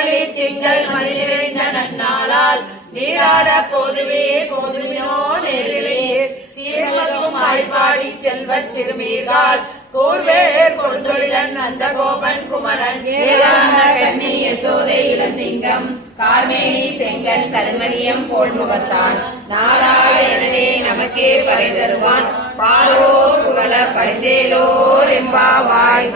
மார்கழி திங்கள் மணி நிறைந்த நன்னாளால் நீராட போதுவே போதுமினோ நேரிலேயே சீர்மல்கும் ஆய்ப்பாடி செல்வ சிறுமீர்கள் கூர்வேர் கொடுந்தொழிலன் நந்த கோபன் குமரன் கண்ணி யசோதை இளஞ்சிங்கம் கார்மேனி செங்கன் கருமணியம் போல் முகத்தான் நாராயணனே நமக்கே பறை தருவான் பாலோர் புகழ படித்தேலோர் எம்பாவாய்.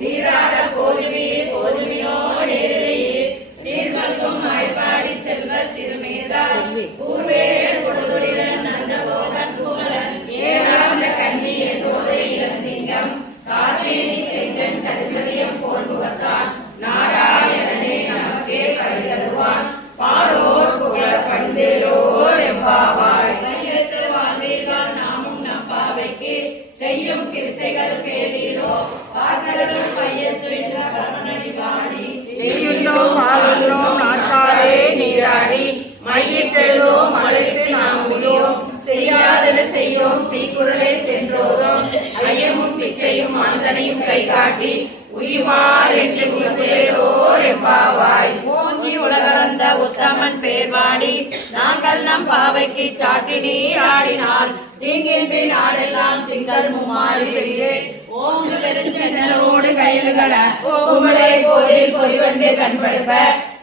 நீராட போதுவே போதுமினோ நேரிலேயே சீர்மல்கும் ஆய்ப்பாடி செல்வ சிறுமீர்கள் கூர்வேர் கொடுந்தொழிலன் நந்த கோபன் குமரன் ஏழாந்த கண்ணி யசோதை இளஞ்சிங்கம் கார்மேனி செங்கன் கருமணியம் போல் முகத்தான் நாராயணனே நமக்கே பறை தருவான் பாலோர் புகழ படித்தேலோர் எம்பாவாய். நாமும் நம் பாவைக்கு செய்யும் கிருசைகள் கேளீரோ பார்க்கடலும் பையத்துயின்ற கருணடி வாடி வெயிலோம் ஆளுகிறோம் நாட்காலே நீராடி மையிட்டெழுதோம் மழைத்து நாம் முடியோம் செய்யாதன செய்யோம் தீக்குறளே சென்றோதோம் ஐயமும் பிச்சையும் மாந்தனையும் கை காட்டி உயிமார் என்று முகத்தேலோர் எம்பாவாய். ஓங்கி உலகளந்த உத்தமன் பேர்வாடி நாங்கள் நம் பாவைக்கு சாற்றி நீராடினால் தீங்கின்றி நாடெல்லாம் திங்கள் மும்மாறி வெயிலே ஓங்கு பெருஞ்சென்னலோடு கயல்கள உமலை போதில் பொறிவண்டு கண்படுப்ப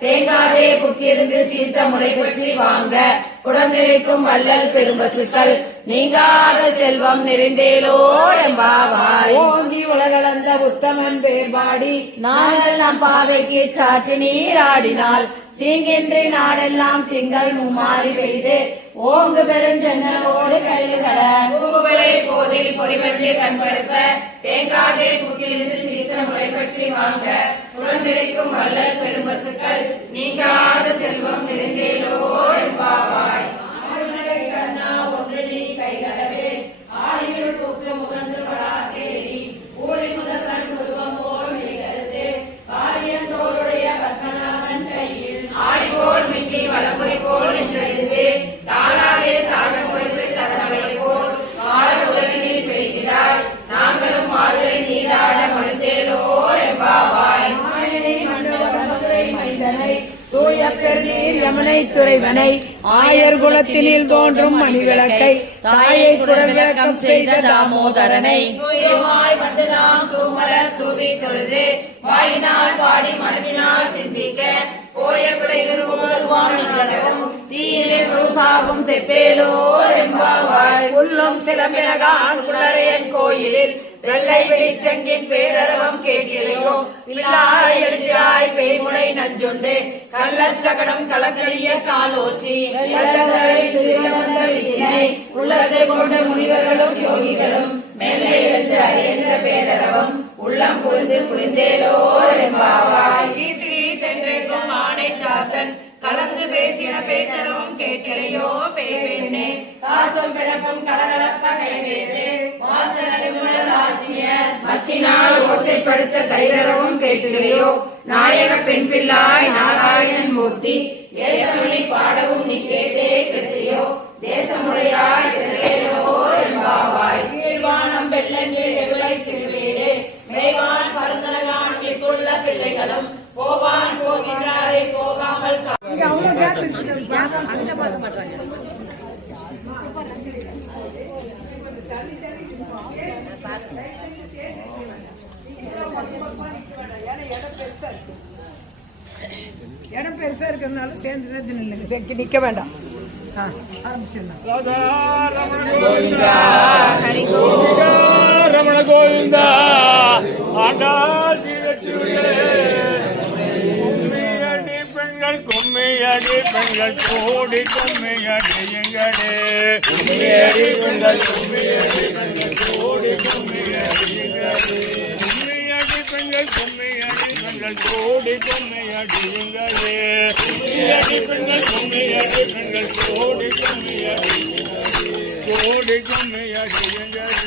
தேங்காதே புக்கிருந்து சீர்த்த முறை பற்றி வாங்க குடம் நிறைக்கும் வள்ளல் பெரும்பசுக்கள் நீங்காத செல்வம் நிறைந்தேலோ எம்பாவாய். ஓங்கி உலகளந்த உத்தமன் பேர்பாடி நாங்கள் நம் பாவைக்கு சாற்றி நீராடினால் தீங்கின்றி நாடெல்லாம் திங்கள் மும்மாறி பெய்து ஓங்கு பெருஞ்சென்னலோடு கயல்கள பூவலை போதில் பொறிவண்டு கண்படுப்ப தேங்காதே புக்கிருந்து சீர்த்த முறை பற்றி வாங்க குடம் நிறைக்கும் வள்ளல் பெரும்பசுக்கள் நீங்காத செல்வம் நிறைந்தேலோ எம்பாவாய். ஆளுநரை கண்ணா ஒன்று நீ கைகரவே ஆளியுள் புக்கு முகந்து வளாகேரி ஊழி முதல்வன் உருவம் போல் நிகழ்ந்து காளியன் தோளுடைய பத்மநாபன் கையில் ஆடி போல் மின்னி வளமுறை போல் நின்றது தாளாதே சாதம் பொறுத்து சதமலை போல் கால உலகினில் பெய்கிறாய் நாங்களும் மார்கழி நீராட மறுத்தேலோ எம்பாவாய். தூய பெருநீர் யமுனை துறைவனை ஆயர் குலத்தினில் தோன்றும் மணிவிளக்கை தாயை குரல் விளக்கம் செய்த தாமோதரனை தூயமாய் வந்து நாம் தூமலர் தூவி தொழுது வாயினால் பாடி மனதினால் சிந்திக்க போய பிழைகளும் தீயிலில் சாகும் செப்பேலோர் எம்பாவாய். உள்ளும் சிலம்பினகான் குளரையன் கோயிலில் வெள்ளை வெளிச்சங்கின் பேரரவம் கேட்டிலையோ பிள்ளாய் எழுதிராய் பேய்முனை நஞ்சுண்டு கள்ளச்சகடம் கலக்கடிய காலோச்சி உள்ளதை கொண்ட முனிவர்களும் யோகிகளும் மேலே எழுந்து அறிந்த பேரரவம் உள்ளம் புரிந்து புரிந்தேலோர் எம்பாவாய். சென்றிருக்கும் ஆணை சாத்தன் கலந்து பேசின பேச்சரவும் கேட்டிலையோ பேய்பெண்ணே காசும் பிறப்பும் கலகலப்ப கைவேறு வாசனருமுதல் ஆட்சியர் மத்தினால் ஓசைப்படுத்த தைரவும் கேட்டிலையோ நாயக பெண் பிள்ளாய் நாராயணன் மூர்த்தி தேசமொழி பாடவும் நீ கேட்டே கிடைத்தையோ தேசமுடையாய் எம்பாவாய். கீழ்வானம் வெள்ளென்று எருளை சிறுவீடு மேவான் பரந்தனகான் இப்புள்ள பிள்ளைகளும் போவான் போகின்றாரை போகாமல் இடம் பெருசா இருக்கிறதுனால சேர்ந்து நிக்க வேண்டாம். ரமண கோவிந்தா கும்மியடி பெண்கள் கோடி கும்மியடி எங்கடே கும்மியடி பெண்கள் கும்மியடி பெண்கள் கோடி கும்மியடி எங்கடே கும்மியடி பெண்கள் கும்மியடி பெண்கள் கோடி கும்மியடி எங்கடே கும்மியடி பெண்கள் கும்மியடி பெண்கள் கோடி கும்மியடி கோடி கும்மியடி எங்கடே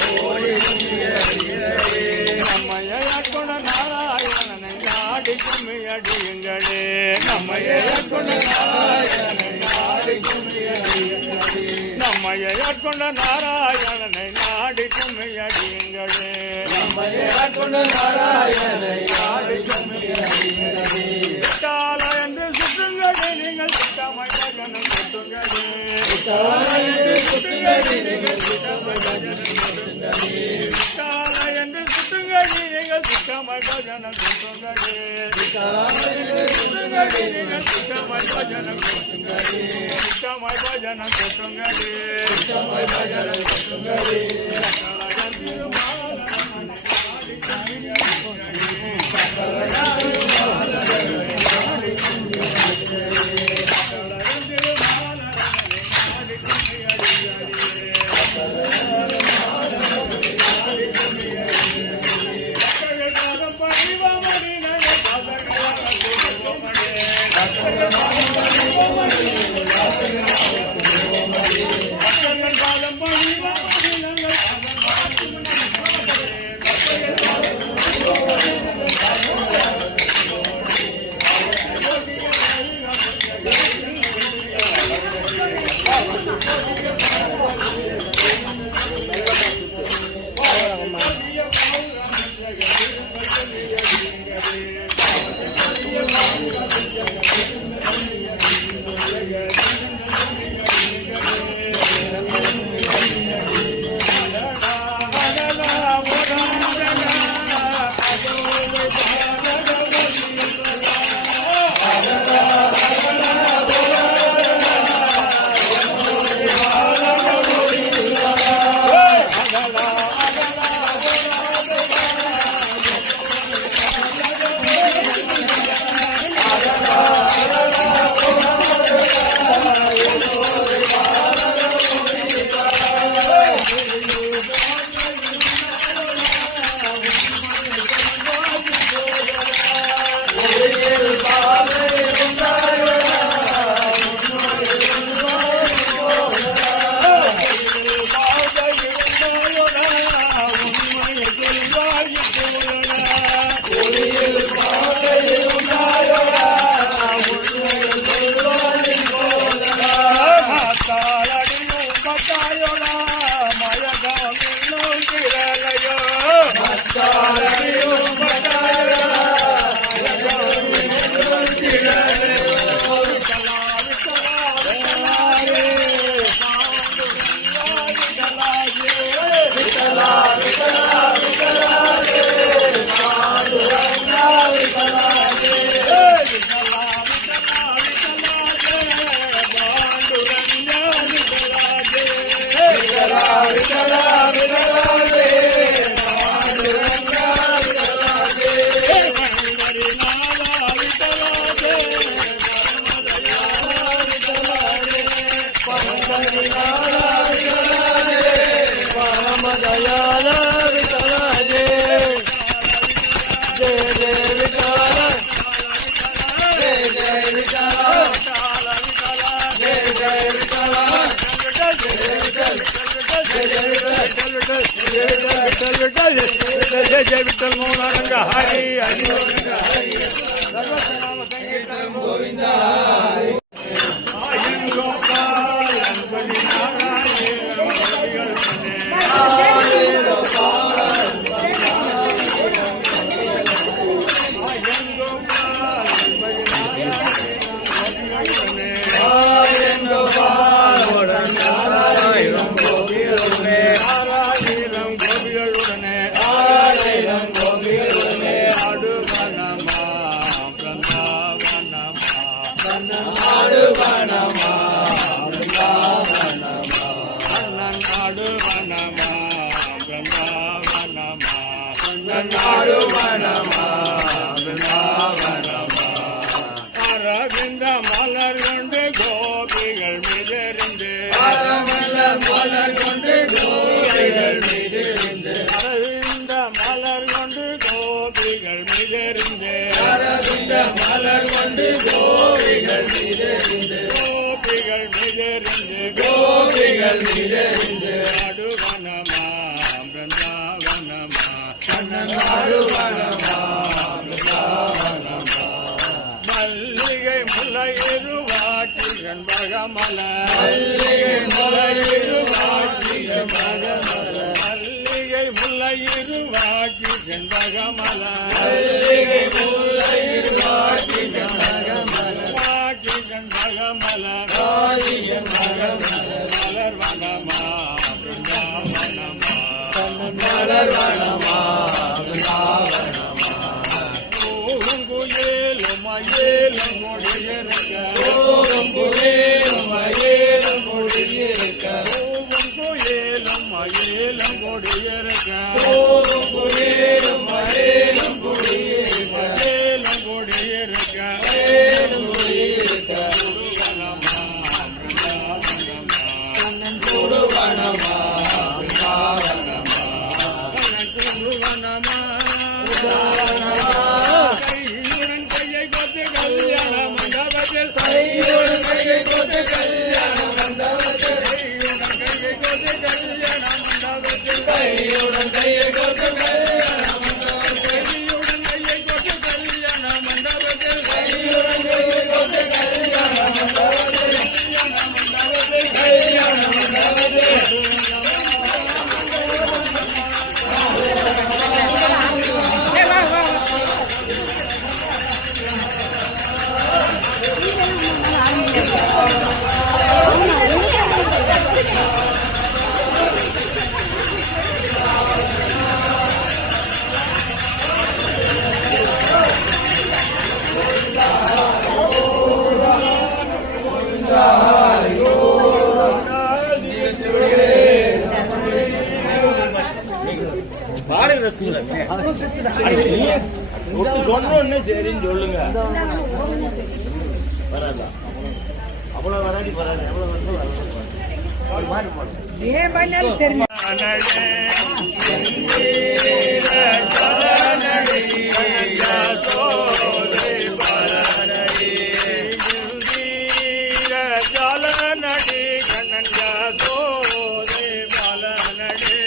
கோடி கும்மியடி நம்மைய கொண்ட நாராயணனை நாடி கும்மியடி எங்கடே நம்மைய கொண்ட நாராயணனை நாடி கும்மியடி எங்கடே நம்மைய கொண்ட நாராயணனை நாடி கும்மியடி எங்கடே நம்மைய விட்டால என்று சுற்றுங்களே நீங்கள் சுத்தமாய் பஜனம் சுற்றுங்களே விட்டால என்று சுற்றுங்களே நீங்கள் சுத்தமாய் பஜனம் जय विठ्ठल मौनानंद हरि हरि सर्वनाम संकीर्तन गोविंद आयन गोपाल बलि नारायण आयन गोपाल அரவிந்த மலர் கொண்டு கோபிகள் மிதறிந்து மலர் கொண்டு கோபிகள் மிதறிந்து அரவிந்த மலர் கொண்டு கோபிகள் மிதறிந்து அரவிந்த மலர் கொண்டு கோபிகள் மிதறிந்து கோபிகள் மிதறிந்து கோபிகள் மிதறிந்து அடுவனமா பிருந்தாவனமா அடுவனமா மல்லிகை முல்லையிருவாற்றின் மகமல மல்லிகை முல்லையிருவாற்றின் மகமல மல்லிகை முல்லை இருவாக்கி செண்பகமல வாக்கி செண்பகமல மலர் வனமா மலர் வனமா குயிலும் மயிலும் மொழியிருக்க குயிலும் மயிலும் மொழியிருக்க குயிலும் மயிலும் கொடியிருக்க குயிலும் மயிலும் கொடியிருக்க மயிலும் கொடியிருக்க மயிலும் கொடியிருக்க குருவனமா கையுடன் கையை கொத்து கல்யாண மண்டபத்தில் கையுடன் கையை கொத்து கல்யாண மண்டபத்தில் கையுடன் கையை கொத்து கல்யாண மண்டபத்தில் கையுடன் கையை கொத்து கல்யாண மண்டபத்தில் கையுடன் கையை கொத்து கல்யாண மண்டபத்தில் கையுடன் கையை கொத்து கல்யாண மண்டபத்தில் கல்யாண மண்டபத்தில் சொன்னோன்னு சரின்னு சொல்லுங்க. வராதா அவ்வளவு வராடி வராது எவ்வளவு வந்து ஏன் பண்ணாலும் சரி. ஜாலநடி கண்ணன் ஜோதே பாலநடி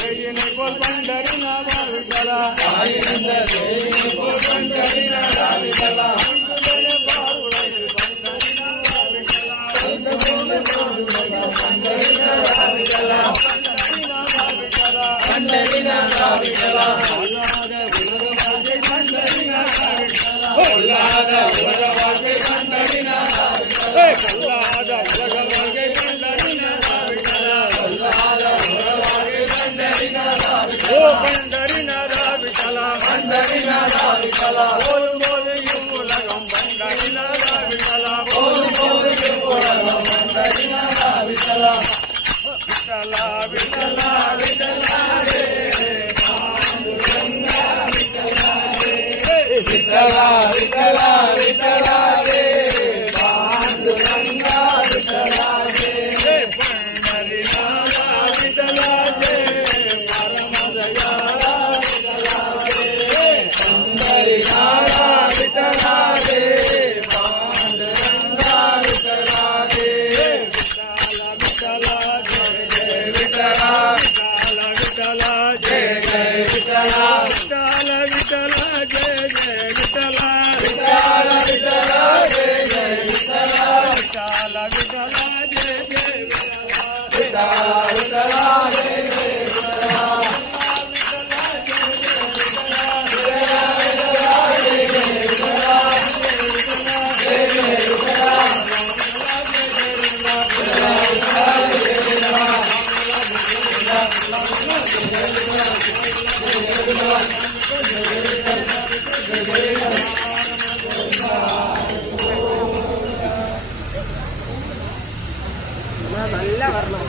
தேயினை போல் பண்டரிநாதா விட்டலா தாயினந்த தேயினை போல் பண்டரிநாதா விட்டலா பாருளையில் பண்டரிநாதா விட்டலா பண்டரிநாதா விட்டலா பண்டரிநாதா விட்டலா பொல்லாத உலக வாழ்க்கை பண்டரிநாதா விட்டலா பொல்லாத உலக வாழ்க்கை பண்டரிநாதா விட்டலா பொல்லாத உலக வாழ்க்கை பண்டரிநாதா விட்டலா ஓ பண்டரிநாதா விட்டலா பண்டரிநாதா விட்டலா போதும் போது உலகம் பண்டரிநாதா விட்டலா போதும் போது உலகம் பண்டரிநாதா விட்டலா விட்டலா விட்டலா விட்டலா ரே பாண்டுரங்கா விட்டலா ரே விட்டலா விட்டலா விட்டலா ரே பாண்டுரங்கா விட்டலா ரே பண்டரிநாதா விட்டலா ரே பரமதயாளா விட்டலா ரே பண்டரிநாதா விட்டலா ரே பாண்டுரங்கா விட்டலா ரே விட்டலா விட்டலா விட்டலா ஜெய ஜெய விட்டலா விட்டலா விட்டலா ஜெய ஜெய விட்டலா விட்டலா விட்டலா ஜெய ஜெய விட்டலா விட்டலா விட்டலா ஜெய ஜெய விட்டலா விட்டலா ஜெய ஜெய விட்டலா நல்லா வரணும்.